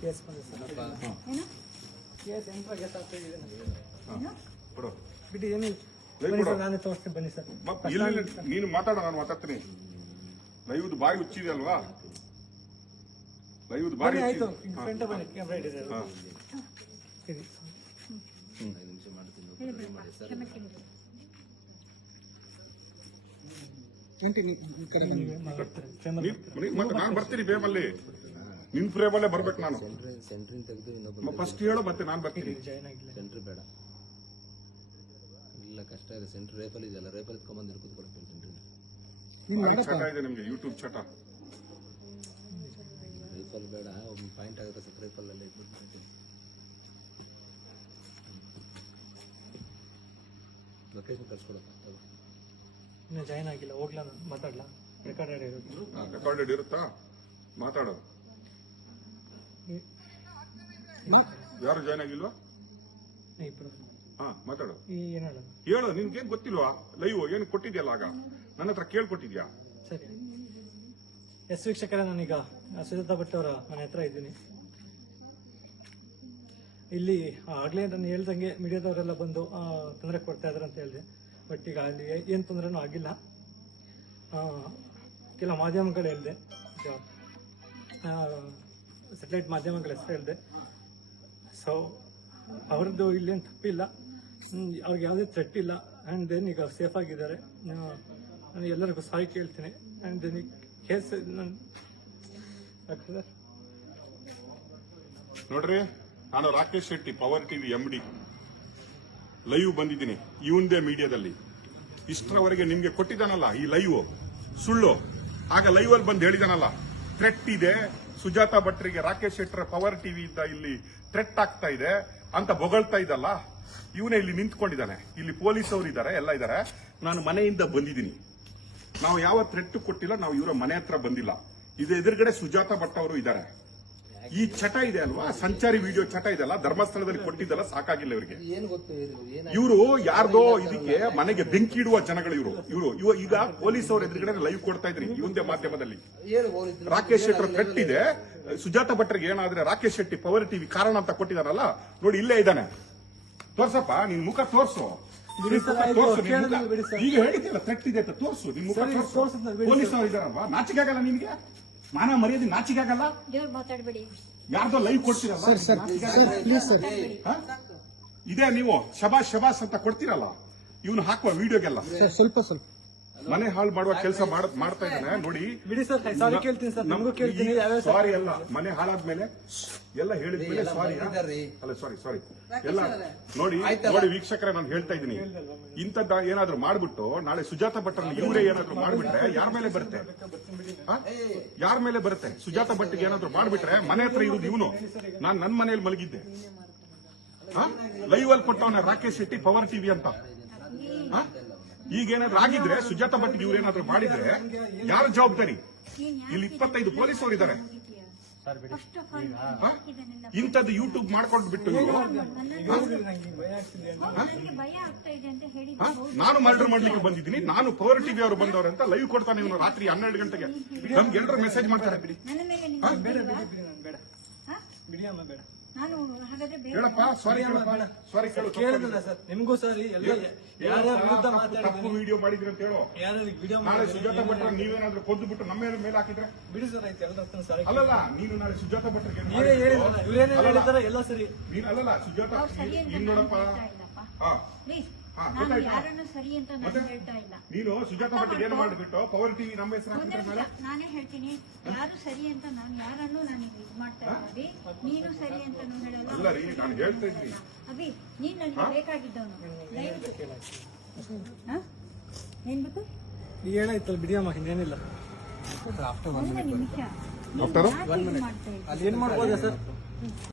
Case ಬಿಡಿ ಏನಿಲ್ಲ ನಾನೇ ತೋರಿಸ್ತೀನಿ ಬನ್ನಿ ಸರ್. ನೀನು ಮಾತಾಡ, ನಾನು ಮಾತಾಡ್ತೀನಿ. ಲೈವ್ದು ಬಾರಿ ಹುಚ್ಚಿದೆ ಅಲ್ವಾ? ಲೈವ್ದು ಬಾರಿ ಆಯ್ತು. ಫ್ರಂಟ್ ಬನ್ನಿ, ಕ್ಯಾಮ್ರಾ ಇಟ್ಟಿದೆ. ನಾನು ಬರ್ತೀನಿ ಬೇಬಲ್ಲಿ, ನಿನ್ ಫ್ರೇಮಲ್ಲೇ ಬರ್ಬೇಕು ನಾನು. ಫಸ್ಟ್ ಹೇಳೋ, ಮತ್ತೆ ನಾನು ಬರ್ತೀನಿ. ಸೆಂಟ್ರ್ ಬೇಡ, ಇಲ್ಲ ಕಷ್ಟ ಇದೆ. ಸೆಂಟ್ರ್ ರೇಪಲ್ ಇದೆಯಲ್ಲ, ರೇಪಲ್ ಇಟ್ಕೊಂಡ್ಬಂದು ಕೂತ್ಕೊಳ್ತೀನಿ. ಸೆಂಟ್ರ್ ಚಟ ಇದೆ ನಿಮ್ಗೆ, ಯೂಟ್ಯೂಬ್ ಚಟ. ರೇಪಲ್ ಬೇಡ, ಒಂದು ಪಾಯಿಂಟ್ ಆಗುತ್ತೆ ಸ್ವಲ್ಪ ರೇಪಲ್ ಎಲ್ಲ ಇಟ್ಬಿಟ್ಟು ಲೊಕೇಶನ್ ಕಳ್ಸ್ಕೊಡಪ್ಪ. ಇನ್ನು ಜಾಯ್ನ್ ಆಗಿಲ್ಲ, ಹೋಗ್ಲಾ ನಾನು ಮಾತಾಡ್ಲಾ? ರೆಕಾರ್ಡೆಡ್ ಇರುತ್ತಾ? ಮಾತಾಡೋದು. ಯಾರು ಜಾಯ್ನ್ ಆಗಿಲ್ವಾ? ಮಾತಾಡು, ಹೇಳು. ನಿನ್ಗೇನ್ ಗೊತ್ತಿಲ್ವಾ? ಲೈವ್ ಏನು ಕೊಟ್ಟಿದ್ಯಲ್ಲ, ಆಗ ನನ್ನ ಹತ್ರ ಕೇಳ್ಕೊಟ್ಟಿದ್ಯಾ? ಸರಿ ಎಸ್ ವೀಕ್ಷಕರ, ನಾನೀಗ ಸುಜಾತಾ ಭಟ್ ಅವರ ಮನೆ ಹತ್ರ ಇದ್ದೀನಿ. ಇಲ್ಲಿ ಆಗ್ಲೇ ನಾನು ಹೇಳ್ದಂಗೆ ಮೀಡಿಯಾದವರೆಲ್ಲ ಬಂದು ತೊಂದರೆ ಕೊಡ್ತಾ ಇದಾರೆ ಅಂತ ಹೇಳಿದೆ. ಬಟ್ ಈಗ ಅಲ್ಲಿ ಏನ್ ತೊಂದರೆನೂ ಆಗಿಲ್ಲ. ಕೆಲ ಮಾಧ್ಯಮಗಳು ಹೇಳಿದೆ, ಸ್ಯಾಟಲೈಟ್ ಮಾಧ್ಯಮಗಳ ಹೆಸರು ಹೇಳಿದೆ. ಸೊ ಅವ್ರದ್ದು ಇಲ್ಲೇನು ತಪ್ಪಿಲ್ಲ, ಅವ್ರಿಗೆ ಯಾವುದೇ ಥ್ರೆಟ್ ಇಲ್ಲ. ಆ್ಯಂಡ್ ದೆನ್ ಈಗ ಸೇಫ್ ಆಗಿದ್ದಾರೆ. ನಾನು ಎಲ್ಲರಿಗೂ ಸಾರಿ ಕೇಳ್ತೀನಿ. ಆ್ಯಂಡ್ ದೆನ್ ಈ ಕೇಸ್ ನೋಡ್ರಿ, ನಾನು Rakesh Shetty, power TV MD, live ಬಂದಿದ್ದೀನಿ ಇವಂದೇ ಮೀಡಿಯಾದಲ್ಲಿ. ಇಷ್ಟರವರೆಗೆ ನಿಮ್ಗೆ ಕೊಟ್ಟಿದ್ದಾನಲ್ಲ ಈ ಲೈವ್ ಸುಳ್ಳು. ಆಗ ಲೈವ್ ಅಲ್ಲಿ ಬಂದು ಹೇಳಿದಾನಲ್ಲ, ಥ್ರೆಟ್ ಇದೆ ಸುಜಾತಾ ಭಟ್ರಿಗೆ, ರಾಕೇಶ್ ಶೆಟ್ಟರ್ ಪವರ್ ಟಿವಿ ಇಂದ ಇಲ್ಲಿ ಥ್ರೆಟ್ ಆಗ್ತಾ ಇದೆ ಅಂತ ಬೊಗಳ್ತಾ ಇದ್ದಲ್ಲ, ಇವನೇ ಇಲ್ಲಿ ನಿಂತ್ಕೊಂಡಿದ್ದಾನೆ. ಇಲ್ಲಿ ಪೊಲೀಸ್ ಅವರು ಇದ್ದಾರೆ, ಎಲ್ಲ ಇದ್ದಾರೆ. ನಾನು ಮನೆಯಿಂದ ಬಂದಿದ್ದೀನಿ. ನಾವು ಯಾವ ಥ್ರೆಟ್ ಕೊಟ್ಟಿಲ್ಲ, ನಾವು ಇವರ ಮನೆ ಹತ್ರ ಬಂದಿಲ್ಲ. ಇದು ಎದುರುಗಡೆ ಸುಜಾತಾ ಭಟ್ ಅವರು ಇದ್ದಾರೆ. ಈ ಚಟ ಇದೆ ಅಲ್ವಾ, ಸಂಚಾರಿ ವಿಡಿಯೋ ಚಟ ಇದೆಲ್ಲ, ಧರ್ಮಸ್ಥಳದಲ್ಲಿ ಕೊಟ್ಟಿದ್ದಲ್ಲ, ಸಾಕಾಗಿಲ್ಲ ಇವರಿಗೆ. ಇವರು ಯಾರ್ದೋ ಇದಕ್ಕೆ ಮನೆಗೆ ಬೆಂಕಿ ಇಡುವ ಜನಗಳು ಇವರು. ಈಗ ಪೊಲೀಸ್ ಅವ್ರ ಎದುರುಗಡೆ ಲೈವ್ ಕೊಡ್ತಾ ಇದ್ರಿ ಇವಂದೇ ಮಾಧ್ಯಮದಲ್ಲಿ. ರಾಕೇಶ್ ಶೆಟ್ಟರ್ ಥ್ರೆಟ್ ಇದೆ, ಸುಜಾತಾ ಭಟ್ರಿಗೆ ಏನಾದ್ರೆ ರಾಕೇಶ್ ಶೆಟ್ಟಿ ಪವರ್ ಟಿವಿ ಕಾರಣ ಅಂತ ಕೊಟ್ಟಿದಾರಲ್ಲ, ನೋಡಿ ಇಲ್ಲೇ ಇದ್ದಾನೆ. ತೋರ್ಸಪ್ಪ, ನಿನ್ ಮುಖ ತೋರ್ಸು. ಈಗ ಹೇಳಿದ್ದಿಲ್ಲ ಥ್ರೆಟ್ ಇದೆ ಅಂತ, ತೋರ್ಸು ನಿನ್ ಮುಖ ತೋರ್ಸು. ಪೊಲೀಸ್ ಅವ್ರು ಇದಾರಲ್ವಾ, ನಾಚಿಕೆ ಆಗಲ್ಲ ನಿನ್ಗೆ? ಮಾನ ಮರ್ಯಾದೆ ನಾಚಿಕೆ ಆಗಲ್ಲ? ಯಾರ್ದೋ ಲೈವ್ ಕೊಡ್ತೀರಲ್ಲ, ಇದೇ ನೀವು ಶಬಾಸ್ ಶಬಾಸ್ ಅಂತ ಕೊಡ್ತೀರಲ್ಲ, ಇವನು ಹಾಕುವ ವಿಡಿಯೋಗೆಲ್ಲ ಸ್ವಲ್ಪ ಮನೆ ಹಾಳು ಮಾಡುವ ಕೆಲಸ ಮಾಡ್ತಾ ಇದ್ದಾನೆ ನೋಡಿ. ಸಾರಿ ಅಲ್ಲ, ಮನೆ ಹಾಳಾದ್ಮೇಲೆ ಎಲ್ಲ ಹೇಳಿದ್ಮೇಲೆ ಸಾರಿ ಅಲ್ಲ, ಸಾರಿ ಎಲ್ಲ ನೋಡಿ. ವೀಕ್ಷಕರೇ, ನಾನು ಹೇಳ್ತಾ ಇದ್ದೀನಿ, ಇಂಥದ್ದು ಏನಾದ್ರು ಮಾಡ್ಬಿಟ್ಟು ನಾಳೆ ಸುಜಾತಾ ಭಟ್ರಲ್ಲಿ ಇವರೇ ಏನಾದ್ರು ಮಾಡ್ಬಿಟ್ರೆ ಯಾರ ಮೇಲೆ ಬರುತ್ತೆ? ಯಾರ ಮೇಲೆ ಬರುತ್ತೆ? ಸುಜಾತಾ ಭಟ್ಗೆ ಏನಾದ್ರು ಮಾಡ್ಬಿಟ್ರೆ ಮನೆ ಹತ್ರ ಇರುವುದು ಇವನು. ನಾನು ನನ್ನ ಮನೆಯಲ್ಲಿ ಮಲಗಿದ್ದೆ. ಲೈವ್ ಅಲ್ಲಿ ಕೊಟ್ಟವನ ರಾಕೇಶ್ ಶೆಟ್ಟಿ ಪವರ್ ಟಿವಿ ಅಂತ. ಈಗೇನಾದ್ರು ಆಗಿದ್ರೆ ಸುಜಾತಾ ಭಟ್ಗೆ ಇವ್ರೇನಾದ್ರು ಮಾಡಿದ್ರೆ ಯಾರ ಜವಾಬ್ದಾರಿ? ಇಲ್ಲಿ 25 ಪೊಲೀಸ್ ಅವರು ಇದ್ದಾರೆ. ಇಂಥದ್ದು ಯೂಟ್ಯೂಬ್ ಮಾಡ್ಕೊಂಡು ಬಿಟ್ಟು ನಾನು ಮರ್ಡರ್ ಮಾಡ್ಲಿಕ್ಕೆ ಬಂದಿದ್ದೀನಿ, ನಾನು ಪವರ್ ಟಿವಿ ಅವರು ಬಂದವರು ಅಂತ ಲೈವ್ ಕೊಡ್ತಾನೆ ಇವನು. ರಾತ್ರಿ 12 ಗಂಟೆಗೆ ನಮ್ಗೆ ಎಲ್ಲರೂ ಮೆಸೇಜ್ ಮಾಡ್ತಾರೆ. ಹೇಳಪ್ಪ, ಸಾರಿ ಕೇಳಿಲ್ಲ ಸರ್, ನಿಮ್ಗೂ ಸರಿ. ತಪ್ಪು ವಿಡಿಯೋ ಮಾಡಿದ್ರಿ ಅಂತ ಹೇಳೋ. ನಾಳೆ ಸುಜಾತಾ ಭಟ್ರ ನೀವೇನಾದ್ರೂ ಕೊಂದು ಬಿಟ್ಟು ನಮ್ಮ ಮೇಲೆ ಹಾಕಿದ್ರೆ ಬಿಡಿ ಸರ್. ಆಯ್ತು, ಅಲ್ಲಲ್ಲ, ನೀನು ನಾಳೆ ಸುಜಾತಾ ಭಟ್ರಿಗೆ ಎಲ್ಲ ಸರಿ. ನೀನ್ ಅಲ್ಲಲ್ಲ ಸುಜಾತಾ, ನೀನ್ ನೋಡಪ್ಪ, ನೀನು ಸುಜಾತಾ ಭಟ್ರಿಗೆ ಏನು ಮಾಡಿಬಿಟ್ಟು ಪವರ್ ಟಿವಿ ನಮ್ಮ ಹೆಸರು ಹಾಕಿದ್ರೆ ನಾನೇ ಹೇಳ್ತೀನಿ, ಯಾರು ಸರಿ ಅಂತ ನಾನು ಯಾರನ್ನು ನಾನು ಇದು ಮಾಡ್ತಾ ಇದ್ದೀವಿ. ನೀನು ಸರಿ ಅಂತ ಹೇಳಲ್ಲ. ಅಲ್ಲ ರೀ, ನಾನು ಹೇಳ್ತಾ ಇದ್ದೀನಿ ಅಭಿ, ನೀನ್ ನನಗೆ ಬೇಕಾಗಿದ್ದವನು. ಏನ್ ಬೇಕು? ಈಗ ಏನಾಯ್ತಲ್ಲ, ಬಿಡಿಯಮ್ಮ, ಇನ್ನೇನಿಲ್ಲ. ನಿಮಿಷ ಅಲ್ಲಿ ಏನ್ ಮಾಡ್ಬೋದಾ ಸರ್?